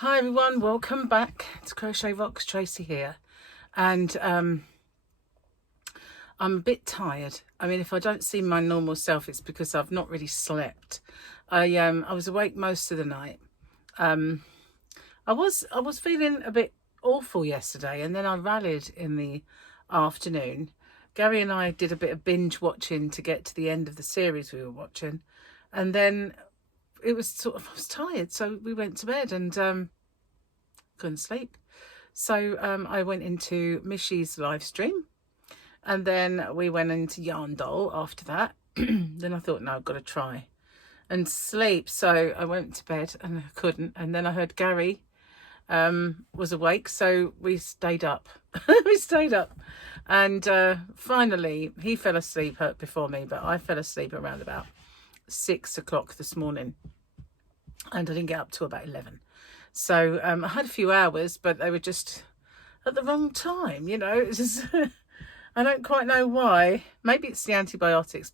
Hi everyone, welcome back to Crochet Rocks. Tracy here, and I'm a bit tired. I mean, if I don't see my normal self, it's because I've not really slept. I was awake most of the night. I was feeling a bit awful yesterday, and then I rallied in the afternoon. Gary and I did a bit of binge watching to get to the end of the series we were watching, and then it was I was tired, so we went to bed and couldn't sleep. So I went into Mishy's live stream, and then we went into Yarn Doll after that. Then I thought, no, I've got to try and sleep. So I went to bed and I couldn't. And then I heard Gary was awake, so we stayed up. We stayed up. And finally, he fell asleep before me, but I fell asleep around about 6 o'clock this morning. And I didn't get up till about 11. So I had a few hours, but they were just at the wrong time, you know. It's just, I don't quite know why. Maybe it's the antibiotics.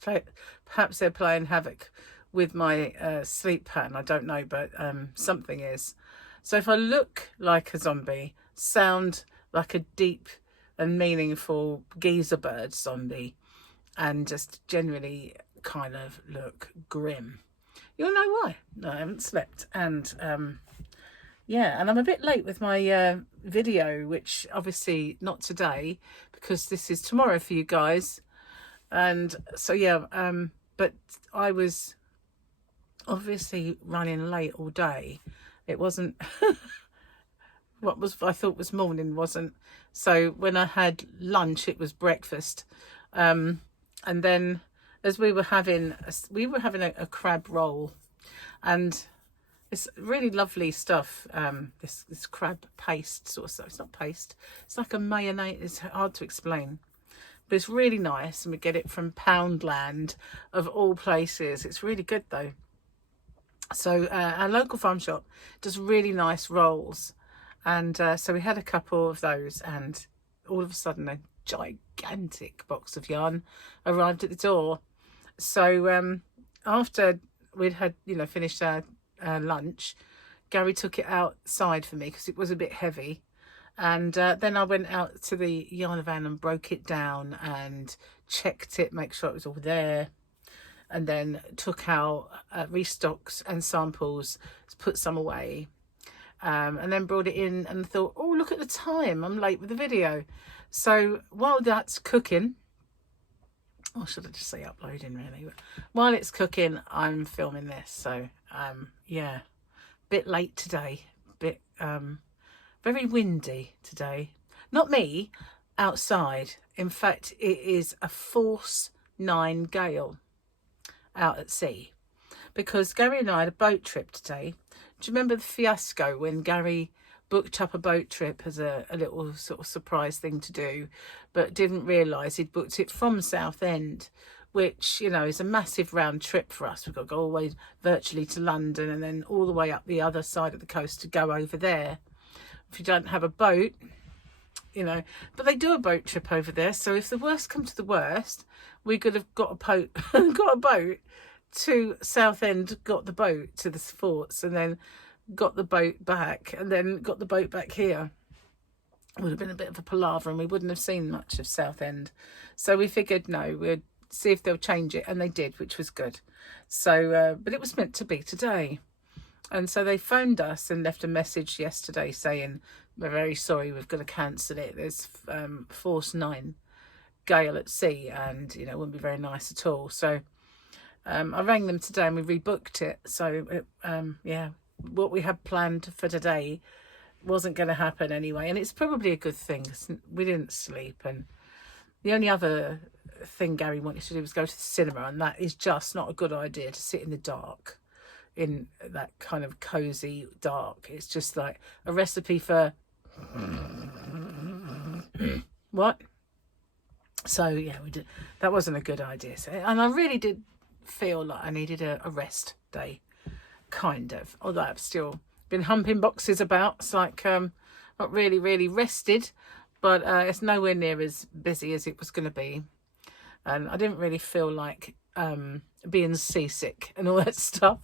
Perhaps they're playing havoc with my sleep pattern. I don't know, but something is. So if I look like a zombie, sound like a deep and meaningful geezer bird zombie, and just generally kind of look grim, you'll know why. No, I haven't slept. And yeah, and I'm a bit late with my video, which obviously not today because this is tomorrow for you guys. And so yeah, but I was obviously running late all day. It wasn't what I thought was morning wasn't. So when I had lunch, it was breakfast. And then as we were having a crab roll, and it's really lovely stuff. This crab paste sort of stuff. It's not paste. It's like a mayonnaise. It's hard to explain, but it's really nice. And we get it from Poundland, of all places. It's really good though. So our local farm shop does really nice rolls, and so we had a couple of those, and all of a sudden a gigantic box of yarn arrived at the door. So after we'd had finished our lunch, Gary took it outside for me because it was a bit heavy, and then I went out to the yarn van and broke it down and checked it, make sure it was all there, and then took out restocks and samples, put some away, and then brought it in and thought, oh, look at the time, I'm late with the video. So while that's cooking, or should I just say uploading really, but while it's cooking, I'm filming this. So yeah, bit late today, bit very windy today. Not me, outside. In fact, it is a force 9 gale out at sea, because Gary and I had a boat trip today. Do you remember the fiasco when Gary booked up a boat trip as a little sort of surprise thing to do, but didn't realise he'd booked it from Southend, which, you know, is a massive round trip for us. We've got to go all the way virtually to London and then all the way up the other side of the coast to go over there. If you don't have a boat, you know, but they do a boat trip over there. So if the worst come to the worst, we could have got a boat to Southend, got the boat to the forts, and then got the boat back, and then got the boat back here. It would have been a bit of a palaver, and we wouldn't have seen much of Southend. So we figured, no, we'd see if they'll change it, and they did, which was good. So but it was meant to be today, and so they phoned us and left a message yesterday saying, we're very sorry, we've got to cancel it. There's force 9 gale at sea, and you know, it wouldn't be very nice at all. So I rang them today and we rebooked it. So yeah, what we had planned for today wasn't going to happen anyway, and it's probably a good thing. We didn't sleep, and the only other thing Gary wanted to do was go to the cinema, and that is just not a good idea, to sit in the dark, in that kind of cozy dark. It's just like a recipe for what? So yeah, we did. That wasn't a good idea. So, and I really did feel like I needed a rest day, kind of. Although I've still been humping boxes about. It's like not really rested, but it's nowhere near as busy as it was going to be. And I didn't really feel like being seasick and all that stuff,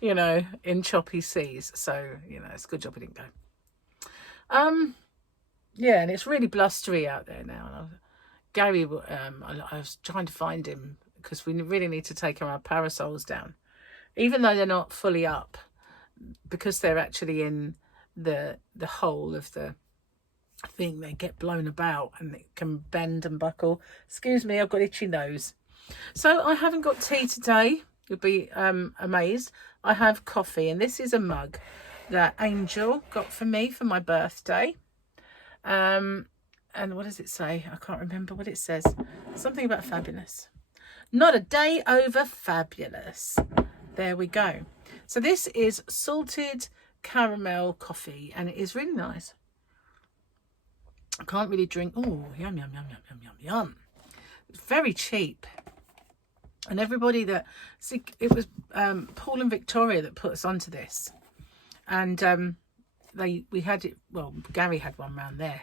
you know, in choppy seas. So, you know, it's a good job we didn't go. Yeah, and it's really blustery out there now. And Gary, I was trying to find him because we really need to take our parasols down, even though they're not fully up, because they're actually in the hole of the thing. They get blown about and it can bend and buckle. Excuse me, I've got itchy nose. So I haven't got tea today. You'll be amazed. I have coffee, and this is a mug that Angel got for me for my birthday. And what does it say? I can't remember what it says. Something about fabulous. Not a day over fabulous. There we go. So this is salted caramel coffee, and it is really nice. I can't really drink. Oh, yum, yum, yum, yum, yum, yum, yum. It's very cheap. And everybody that... See, it was Paul and Victoria that put us onto this. And we had it... Well, Gary had one around their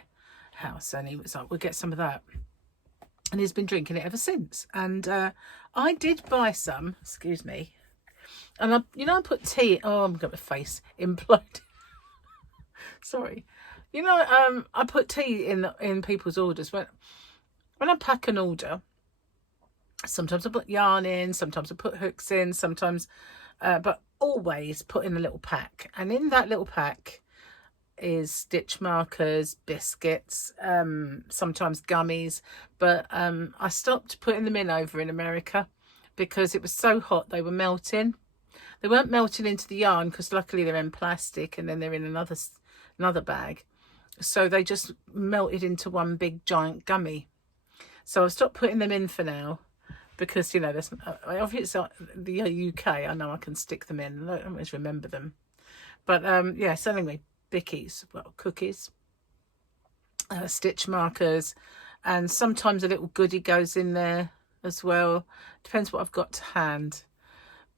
house, and he was like, we'll get some of that. And he's been drinking it ever since. And I did buy some. Excuse me. And I put tea... Oh, I'm got my face imploded. Sorry. I put tea in people's orders. When I pack an order, sometimes I put yarn in, sometimes I put hooks in, sometimes, but always put in a little pack. And in that little pack is stitch markers, biscuits, sometimes gummies. But I stopped putting them in over in America because it was so hot they were melting. They weren't melting into the yarn because luckily they're in plastic, and then they're in another bag. So they just melted into one big giant gummy. So I've stopped putting them in for now because, you know, there's obviously the UK, I know I can stick them in. I don't always remember them. But yeah, so anyway, bickies, well, cookies, stitch markers, and sometimes a little goodie goes in there as well. Depends what I've got to hand.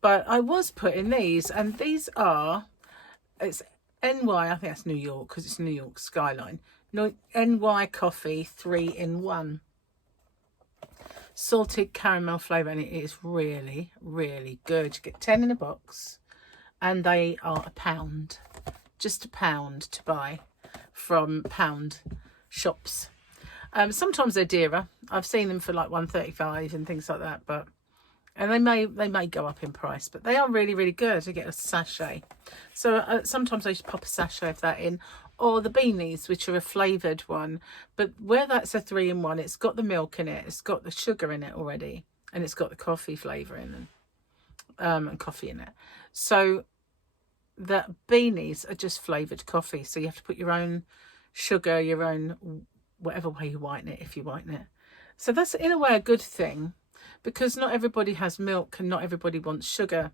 But I was putting these, and these are, it's NY, I think that's New York because it's New York Skyline. No, NY coffee 3-in-1. Salted caramel flavour, and it is really, really good. You get 10 in a box, and they are £1. Just £1 to buy from pound shops. Sometimes they're dearer. I've seen them for like $1.35 and things like that, but and they may go up in price, but they are really, really good to get a sachet. So sometimes I just pop a sachet of that in, or the beanies, which are a flavoured one. But where that's a 3-in-1, it's got the milk in it, it's got the sugar in it already, and it's got the coffee flavour in and coffee in it. So the beanies are just flavoured coffee, so you have to put your own sugar, your own whatever way you whiten it, if you whiten it. So that's in a way a good thing, because not everybody has milk and not everybody wants sugar.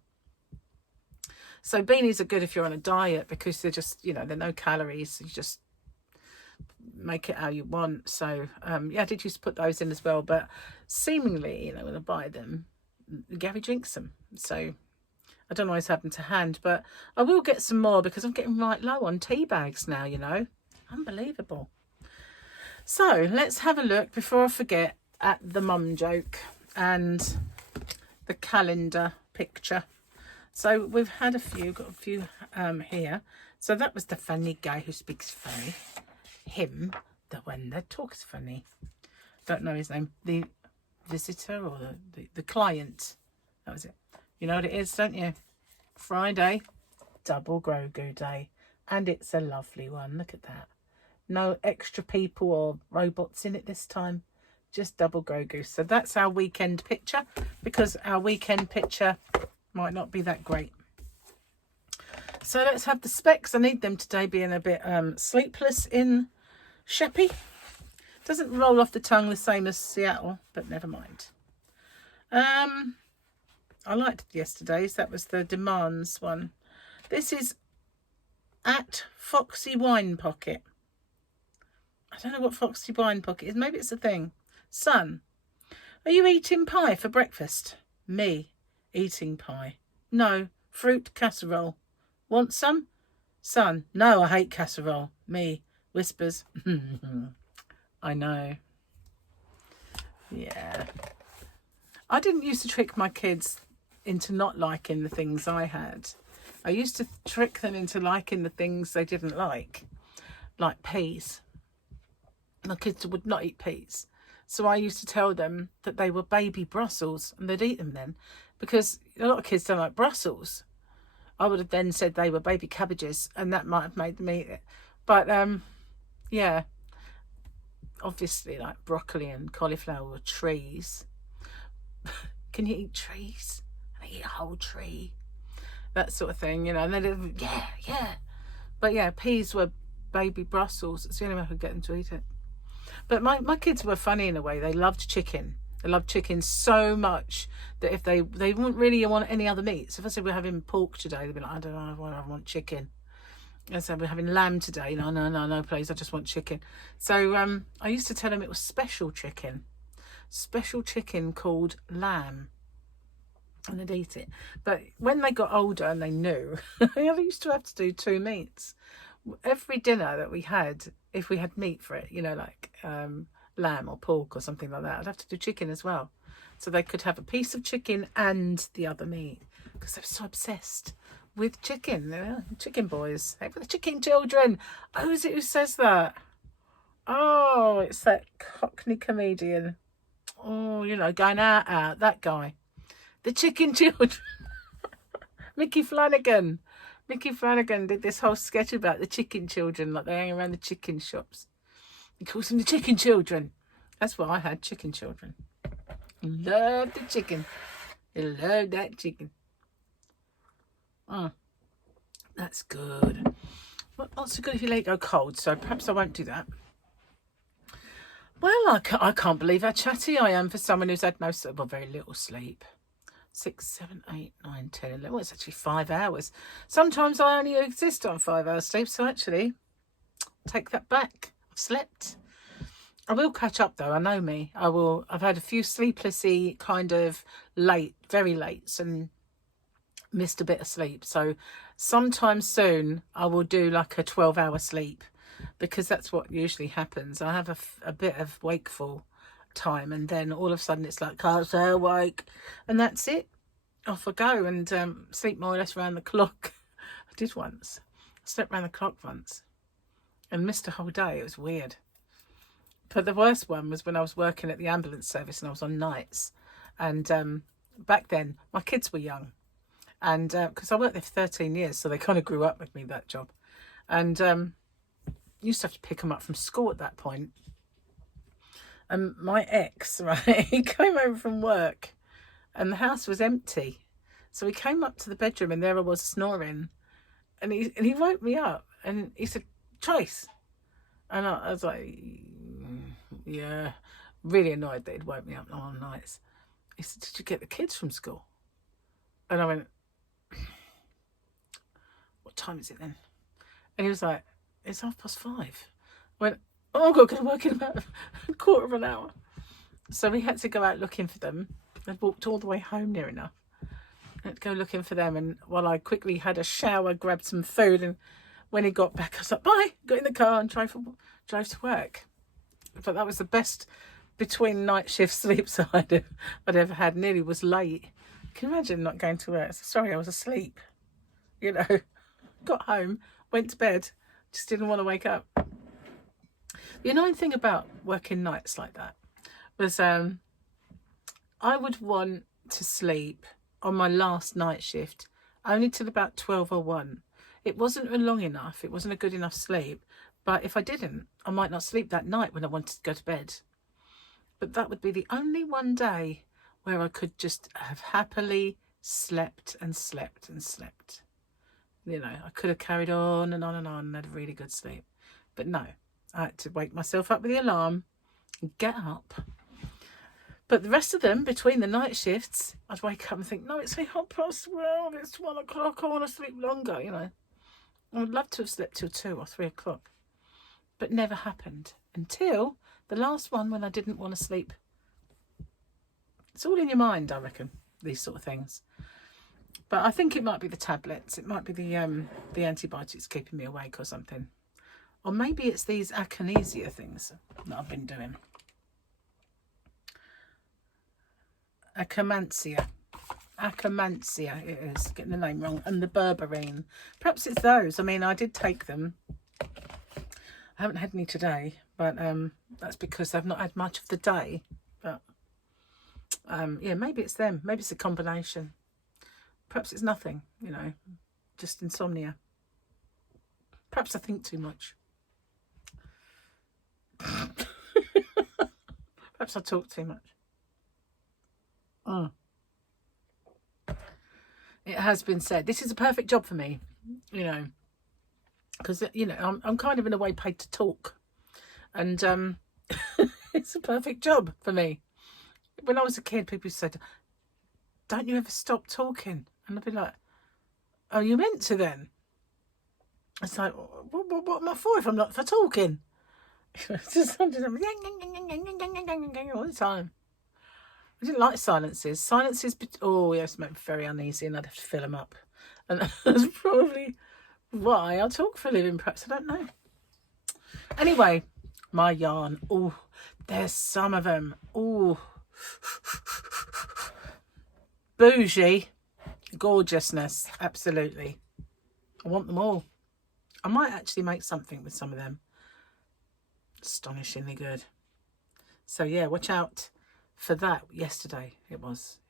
So beanies are good if you're on a diet, because they're just, you know, they're no calories. You just make it how you want. So yeah, I did used to put those in as well, but seemingly, you know, when I buy them, Gary drinks them. So I don't always have them to hand, but I will get some more because I'm getting right low on tea bags now, you know. Unbelievable. So let's have a look before I forget at the mum joke and the calendar picture. So we've had a few, got a few here. So that was the funny guy who speaks funny. Him, the one that talks funny. Don't know his name. The visitor or the client. That was it. You know what it is, don't you? Friday, double Grogu day. And it's a lovely one. Look at that. No extra people or robots in it this time. Just double Grogu. So that's our weekend picture, because our weekend picture might not be that great. So let's have the specs. I need them today, being a bit sleepless in Sheppy. Doesn't roll off the tongue the same as Seattle, but never mind. I liked yesterday's. That was the Demands one. This is at Foxy Wine Pocket. I don't know what Foxy Wine Pocket is. Maybe it's a thing. Son, are you eating pie for breakfast? Me, eating pie. No, fruit casserole. Want some? Son, no, I hate casserole. Me, whispers. I know. Yeah. I didn't used to trick my kids into not liking the things I had. I used to trick them into liking the things they didn't like peas. My kids would not eat peas. So I used to tell them that they were baby Brussels and they'd eat them then, because a lot of kids don't like Brussels. I would have then said they were baby cabbages and that might have made them eat it. But yeah, obviously like broccoli and cauliflower were trees. Can you eat trees? I eat a whole tree. That sort of thing, you know. And then yeah. But yeah, peas were baby Brussels. It's the only way I could get them to eat it. But my kids were funny in a way. They loved chicken. They loved chicken so much that if they wouldn't really want any other meat. So if I said we're having pork today, they'd be like, I don't know, I want chicken. I said we're having lamb today. No, please, I just want chicken. So I used to tell them it was special chicken called lamb, and they'd eat it. But when they got older and they knew, they used to have to do 2 meats. Every dinner that we had, if we had meat for it, you know, like lamb or pork or something like that, I'd have to do chicken as well. So they could have a piece of chicken and the other meat, because they were so obsessed with chicken. They're chicken boys. They were the chicken children. Oh, is it who says that? Oh, it's that Cockney comedian. Oh, you know, going out, that guy. The chicken children. Mickey Flanagan did this whole sketch about the chicken children, like they hang around the chicken shops. He calls them the chicken children. That's what I had, chicken children. Loved the chicken. I love that chicken. Oh, that's good. Well, not so good if you let it go cold, so perhaps I won't do that. Well, I can't believe how chatty I am for someone who's had very little sleep. 6, 7, 8, 9, 10, 11. Well, it's actually 5 hours. Sometimes I only exist on 5 hours sleep, so actually, take that back. I've slept. I will catch up though. I know me. I will. I've had a few sleeplessy kind of very late, and missed a bit of sleep. So sometime soon I will do like a 12-hour sleep, because that's what usually happens. I have a bit of wakeful time, and then all of a sudden it's like, can't stay awake, and that's it. Off I go and sleep more or less around the clock. I did once. I slept around the clock once and missed a whole day. It was weird. But the worst one was when I was working at the ambulance service and I was on nights. And back then, my kids were young. And because I worked there for 13 years, so they kind of grew up with me, that job. And used to have to pick them up from school at that point. And my ex, right, he came home from work and the house was empty. So he came up to the bedroom and there I was snoring. And he woke me up and he said, Trace. And I was like, yeah, really annoyed that he'd woke me up on nights. He said, did you get the kids from school? And I went, what time is it then? And he was like, it's 5:30. I went, oh God, going to work in about a quarter of an hour. So we had to go out looking for them. I'd walked all the way home near enough. I had to go looking for them. And while I quickly had a shower, grabbed some food, and when he got back, I was like, bye, got in the car and drove to work. But that was the best between night shift sleeps I'd ever had. Nearly was late. Can you imagine not going to work? Sorry, I was asleep. You know, got home, went to bed, just didn't want to wake up. The annoying thing about working nights like that was I would want to sleep on my last night shift only till about 12 or 1. It wasn't long enough. It wasn't a good enough sleep. But if I didn't, I might not sleep that night when I wanted to go to bed. But that would be the only one day where I could just have happily slept and slept and slept. You know, I could have carried on and on and had a really good sleep. But no, I had to wake myself up with the alarm and get up. But the rest of them, between the night shifts, I'd wake up and think, no, it's 12:30, it's 1 o'clock, I want to sleep longer, you know. I would love to have slept till 2 or 3 o'clock. But never happened until the last one when I didn't want to sleep. It's all in your mind, I reckon, these sort of things. But I think it might be the tablets. It might be the antibiotics keeping me awake or something. Or maybe it's these akinesia things that I've been doing. Akkermansia. Acamantia it is, getting the name wrong, and the berberine. Perhaps it's those. I mean, I did take them. I haven't had any today, but that's because I've not had much of the day. But yeah, maybe it's them. Maybe it's a combination. Perhaps it's nothing, you know, just insomnia. Perhaps I think too much. Perhaps I talk too much. It has been said, this is a perfect job for me, you know, because, you know, I'm kind of in a way paid to talk. And it's a perfect job for me. When I was a kid, people said, don't you ever stop talking? And I'd be like, oh, you meant to then? It's like, what am I for if I'm not for talking? It's just something all the time. I didn't like silences. Silences, oh, yes, make me very uneasy, and I'd have to fill them up. And that's probably why I talk for a living, perhaps. I don't know. Anyway, my yarn. Oh, there's some of them. Oh, bougie, gorgeousness. Absolutely. I want them all. I might actually make something with some of them. Astonishingly good. So yeah, watch out for that. Yesterday it was,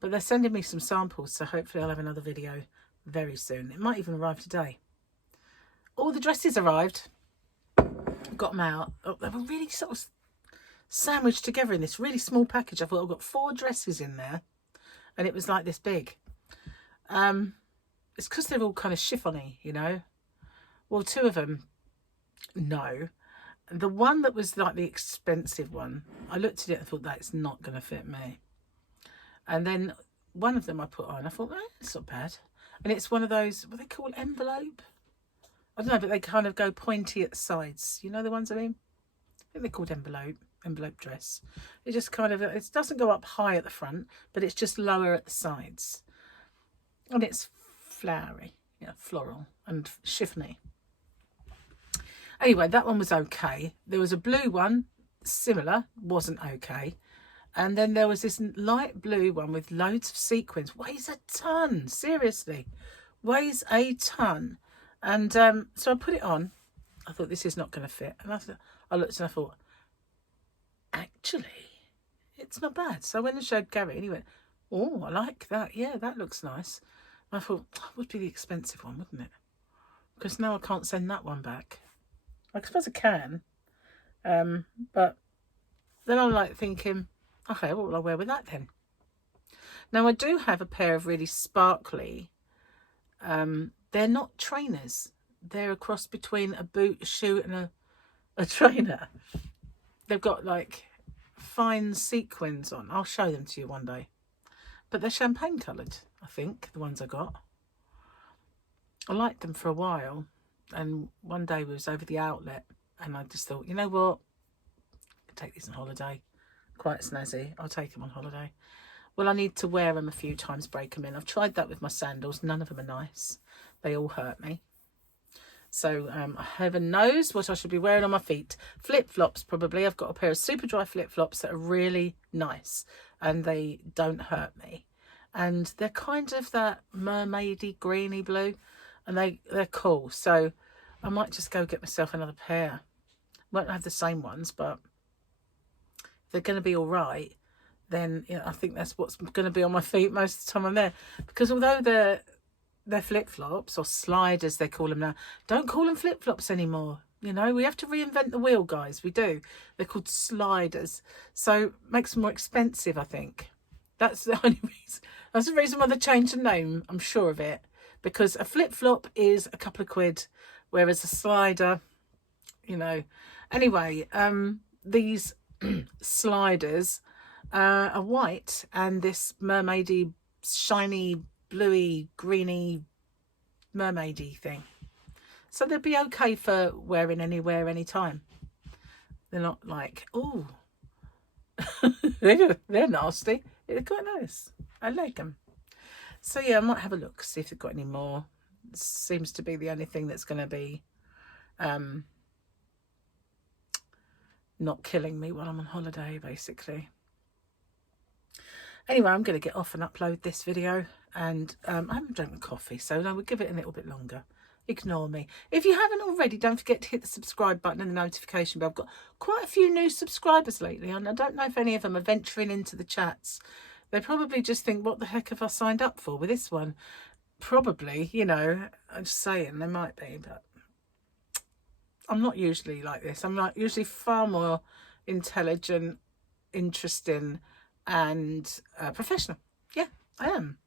but they're sending me some samples, so hopefully I'll have another video very soon. It might even arrive today. All the dresses arrived. Got them out. Oh, they were really sort of sandwiched together in this really small package. I thought I've got 4 dresses in there, and it was like this big. It's because they're all kind of chiffony, you know. Well, 2 of them, no. The one that was like the expensive one, I looked at it and thought, that's not going to fit me. And then one of them I put on, I thought, it's not bad. And it's one of those, what they call envelope? I don't know, but they kind of go pointy at the sides. You know the ones I mean? I think they're called envelope dress. It just kind of, it doesn't go up high at the front, but it's just lower at the sides. And it's flowery, yeah, floral and chiffony. Anyway, that one was okay. There was a blue one, similar, wasn't okay. And then there was this light blue one with loads of sequins. Weighs a ton, seriously. Weighs a ton. And so I put it on. I thought, this is not going to fit. And I looked and I thought, actually, it's not bad. So I went and showed Gary and he went, oh, I like that. Yeah, that looks nice. And I thought, that would be the expensive one, wouldn't it? Because now I can't send that one back. I suppose I can, but then I'm like thinking, okay, what will I wear with that then? Now I do have a pair of really sparkly, they're not trainers. They're a cross between a boot, a shoe and a trainer. They've got like fine sequins on. I'll show them to you one day. But they're champagne coloured, I think, the ones I got. I liked them for a while. And one day we was over the outlet and I just thought, you know what? I could take these on holiday. Quite snazzy. I'll take them on holiday. Well, I need to wear them a few times, break them in. I've tried that with my sandals. None of them are nice. They all hurt me. So heaven knows what I should be wearing on my feet. Flip-flops, probably. I've got a pair of super dry flip-flops that are really nice and they don't hurt me. And they're kind of that mermaidy, greeny blue. And they're cool. So I might just go get myself another pair. Won't have the same ones, but if they're going to be all right, then you know, I think that's what's going to be on my feet most of the time I'm there. Because although they're flip-flops or sliders, they call them now, don't call them flip-flops anymore. You know, we have to reinvent the wheel, guys. We do. They're called sliders. So it makes them more expensive, I think. That's the only reason. That's the reason why they changed the name. I'm sure of it. Because a flip-flop is a couple of quid, whereas a slider, you know. Anyway, these sliders are white and this mermaidy, shiny, bluey, greeny, mermaidy thing. So they'd be okay for wearing anywhere, anytime. They're not like, ooh, they're nasty. They're quite nice. I like them. So yeah, I might have a look, see if they've got any more. It seems to be the only thing that's going to be not killing me while I'm on holiday, basically. Anyway, I'm going to get off and upload this video. And I haven't drank the coffee, so I will give it a little bit longer. Ignore me. If you haven't already, don't forget to hit the subscribe button and the notification bell. I've got quite a few new subscribers lately, and I don't know if any of them are venturing into the chats. They probably just think, what the heck have I signed up for with this one? Probably, you know, I'm just saying, they might be, but I'm not usually like this. I'm like usually far more intelligent, interesting, and professional. Yeah, I am.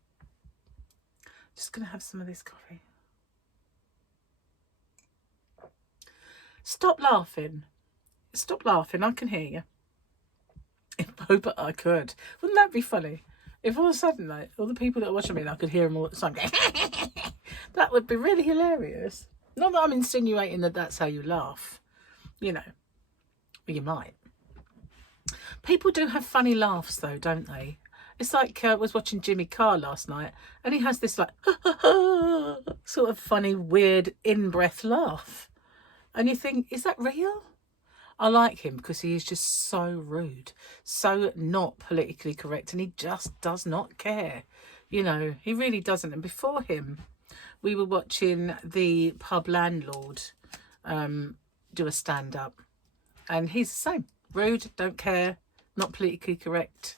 Just going to have some of this coffee. Stop laughing. Stop laughing. I can hear you. Oh, but I could. Wouldn't that be funny? If all of a sudden, like, all the people that are watching me, I could hear them all at the time going, that would be really hilarious. Not that I'm insinuating that that's how you laugh. You know, well, you might. People do have funny laughs, though, don't they? It's like I was watching Jimmy Carr last night, and he has this like sort of funny, weird in-breath laugh. And you think, is that real? I like him because he is just so rude, so not politically correct, and he just does not care. You know, he really doesn't. And before him, we were watching the pub landlord do a stand-up, and he's the same. Rude, don't care, not politically correct,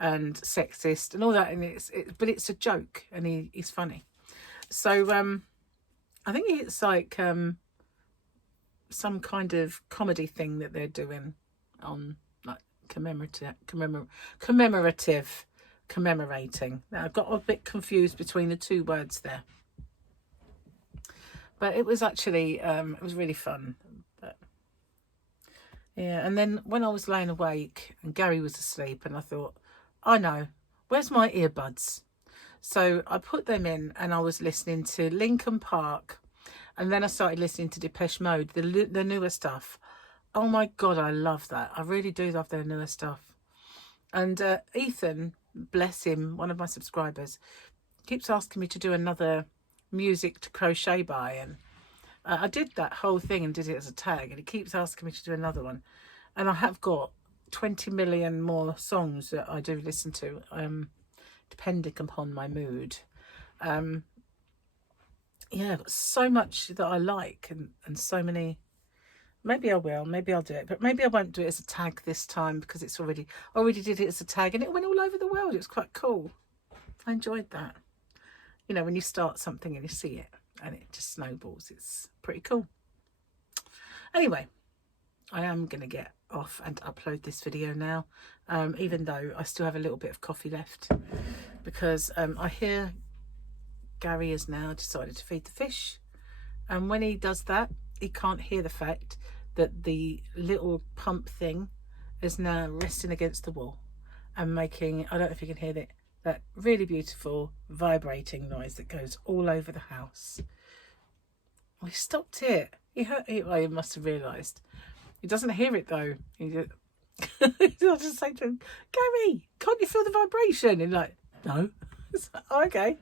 and sexist and all that. And but it's a joke, and he's funny. So I think it's like some kind of comedy thing that they're doing on like commemorating. Now, I got a bit confused between the two words there, but it was actually it was really fun. But yeah, and then when I was laying awake and Gary was asleep, and I thought, I know, where's my earbuds? So I put them in, and I was listening to Linkin Park. And then I started listening to Depeche Mode, the newer stuff. Oh my God, I love that. I really do love their newer stuff. And Ethan, bless him, one of my subscribers, keeps asking me to do another music to crochet by. And I did that whole thing and did it as a tag. And he keeps asking me to do another one. And I have got 20 million more songs that I do listen to, depending upon my mood. Yeah, I've got so much that I like, and so many. Maybe I will, maybe I'll do it, but maybe I won't do it as a tag this time, because I already did it as a tag, and it went all over the world. It was quite cool. I enjoyed that. You know, when you start something and you see it and it just snowballs, it's pretty cool. Anyway, I am going to get off and upload this video now, even though I still have a little bit of coffee left, because I hear Gary has now decided to feed the fish, and when he does that, he can't hear the fact that the little pump thing is now resting against the wall and making, I don't know if you can hear that really beautiful vibrating noise that goes all over the house. We stopped it. He must have realised. He doesn't hear it though. I just say to him, Gary, can't you feel the vibration? And like, no. It's like, oh, okay.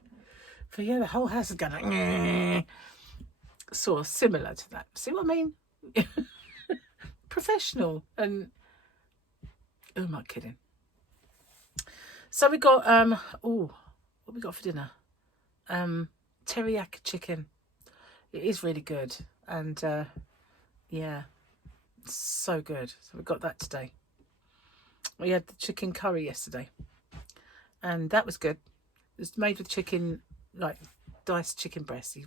But yeah, the whole house is going sort of similar to that. See what I mean? Professional. And who am I kidding? So we got what we got for dinner? Teriyaki chicken. It is really good, and yeah, so good. So we got that today. We had the chicken curry yesterday, and that was good. It was made with chicken, like diced chicken breast.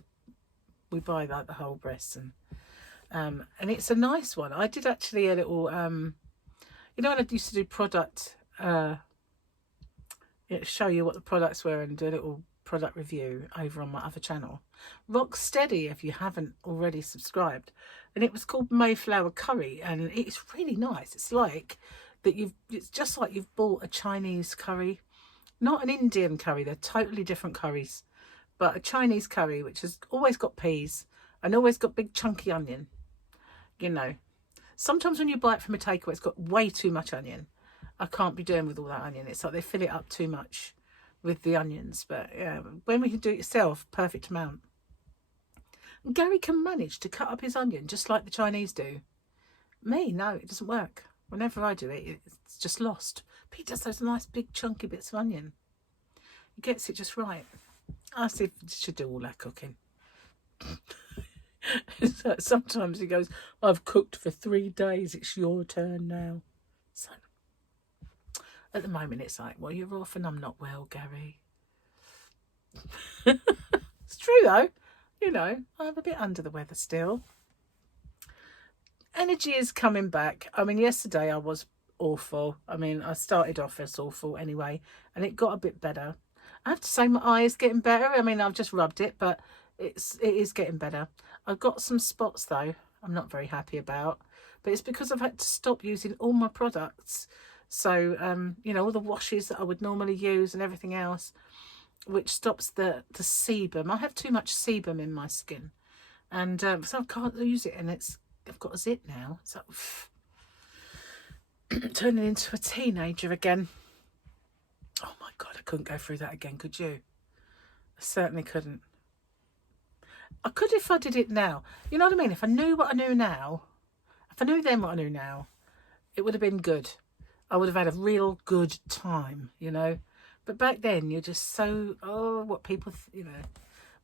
We buy like the whole breast, and it's a nice one. I did actually a little you know when I used to do product show you what the products were and do a little product review over on my other channel, Rock Steady, if you haven't already subscribed, and it was called Mayflower Curry, and it's really nice. It's like that it's just like you've bought a Chinese curry, not an Indian curry. They're totally different curries, but a Chinese curry which has always got peas and always got big chunky onion. You know, sometimes when you buy it from a takeaway, it's got way too much onion. I can't be doing with all that onion. It's like they fill it up too much with the onions. But yeah, when we can do it yourself, perfect amount. Gary can manage to cut up his onion just like the Chinese do. Me, no, it doesn't work. Whenever I do it, it's just lost. But he does those nice big chunky bits of onion. He gets it just right. I see if he should do all that cooking. So sometimes he goes, I've cooked for 3 days, it's your turn now. So at the moment it's like, well, you're off and I'm not well, Gary. It's true though, you know, I'm a bit under the weather still. Energy is coming back. I mean, yesterday I was awful. I mean, I started off as awful anyway, and it got a bit better. I have to say my eye is getting better. I mean, I've just rubbed it, but it is getting better. I've got some spots though I'm not very happy about, but it's because I've had to stop using all my products. So, you know, all the washes that I would normally use and everything else, which stops the sebum. I have too much sebum in my skin, and so I can't use it, and I've got a zit now. So turning into a teenager again. Oh my God, I couldn't go through that again, could you? I certainly couldn't. I could if I did it now. You know what I mean? If I knew what I knew now, if I knew then what I knew now, it would have been good. I would have had a real good time, you know. But back then, you're just so, what people, you know,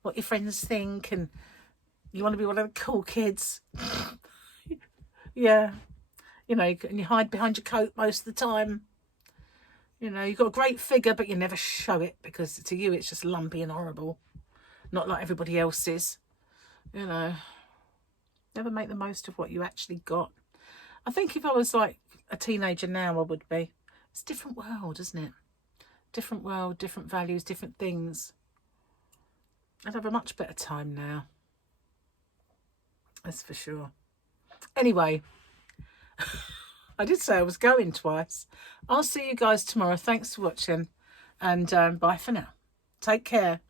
what your friends think, and you want to be one of the cool kids. Yeah. You know, and you hide behind your coat most of the time. You know, you've got a great figure, but you never show it because to you it's just lumpy and horrible. Not like everybody else's. You know, never make the most of what you actually got. I think if I was like a teenager now, I would be. It's a different world, isn't it? Different world, different values, different things. I'd have a much better time now. That's for sure. Anyway, I did say I was going twice. I'll see you guys tomorrow. Thanks for watching, and bye for now. Take care.